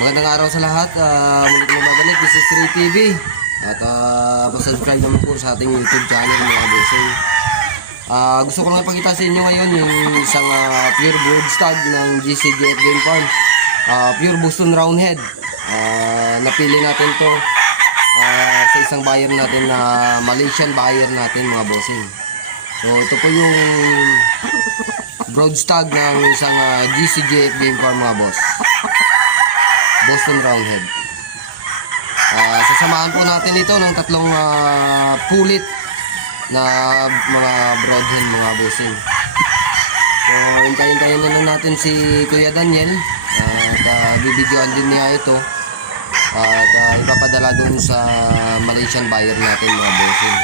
Magandang araw sa lahat. Uh, muli ko mabalik. This is 3 TV. At uh, subscribe naman po sa ating YouTube channel mga bossing. Ah, gusto ko lang ipakita sa inyo ngayon yung isang ah, pure brood stud ng GCGF Game Farm. Ah, pure Boston Roundhead. Ah, napili natin to ah, sa isang buyer natin na Malaysian buyer natin mga bossing. So ito po yung broad stud ng isang ah, GCGF Game Farm mga boss. Boston Roundhead. Ah, sasamahan po natin ito ng tatlong ah, pulit na mga broadhen mga bossing. So, hintayin-hintayin na lang natin si Kuya Daniel at uh, bibidyoan din niya ito at ah, ipapadala doon sa Malaysian buyer natin mga bossing.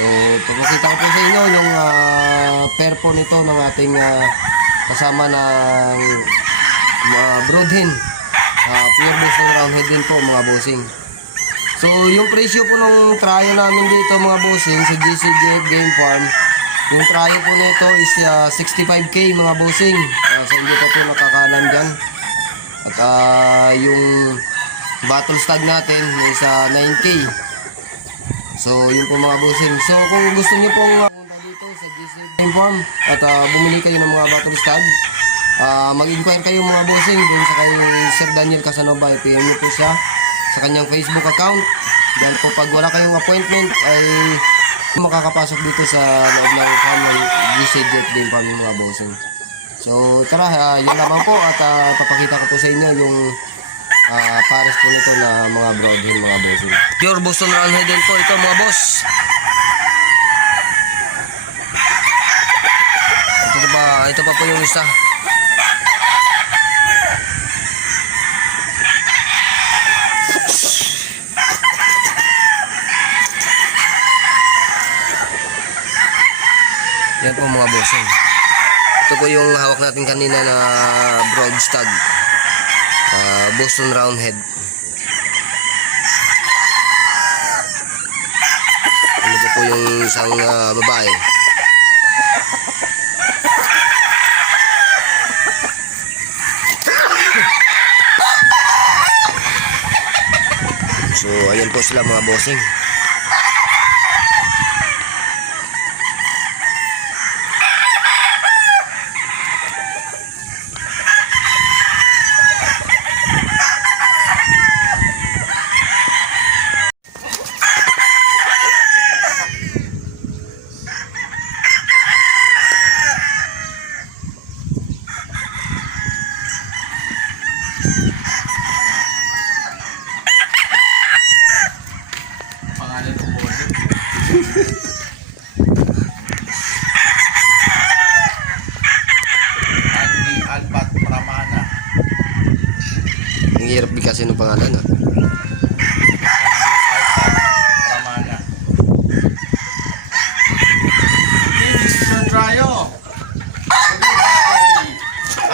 So, pagkakita ko po sa inyo yung uh, pair po nito ng ating ah, kasama ng mga broadhen. Uh, pure Boston Roundhead din po mga bossing. So, yung presyo po ng trial namin dito mga bossing sa GCG Game Farm, yung trial po nito is ah, 65k mga bossing. Uh, so, hindi pa po nakakanan dyan. At ah, yung battle stag natin is ah, 9k. So, yun po mga bossing. So, kung gusto niyo pong pumunta dito sa GCG Game Farm at ah, bumili kayo ng mga battle stag, ah, mag-inquire kayo mga bossing dun sa kay Sir Daniel Casanova. PM niyo po siya sa kanyang Facebook account. Dahil po pag wala kayong appointment ay makakapasok dito sa loob ng ng GCJ Game Farm yung mga bossing. So tara, ah, yun lamang po at ah, papakita ko po sa inyo yung ah, pares po nito na mga broadhead mga bossing. Pure Boston Roundhead din po ito mga boss. Ito pa, ito pa po yung isa. Yan po mga bossing. Ito po yung hawak natin kanina na broad stud. Ah, Boston Roundhead. Ano po po yung isang ah, babae. So, ayan po sila mga bossing. Pangalan ng border. Andy Alpat Pramana. Ang hirap bigkasin ng pangalan ah.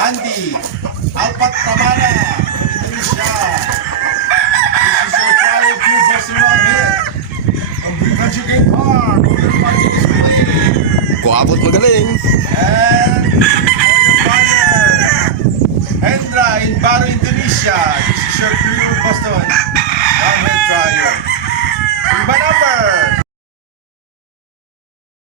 Andy Alpat Pramana. Indonesia. This is your trio to Boston around here. Ang Bukadju Game Park. Order Project is playing. Kuabot magaling. And Banner, Hendra in Baro, Indonesia.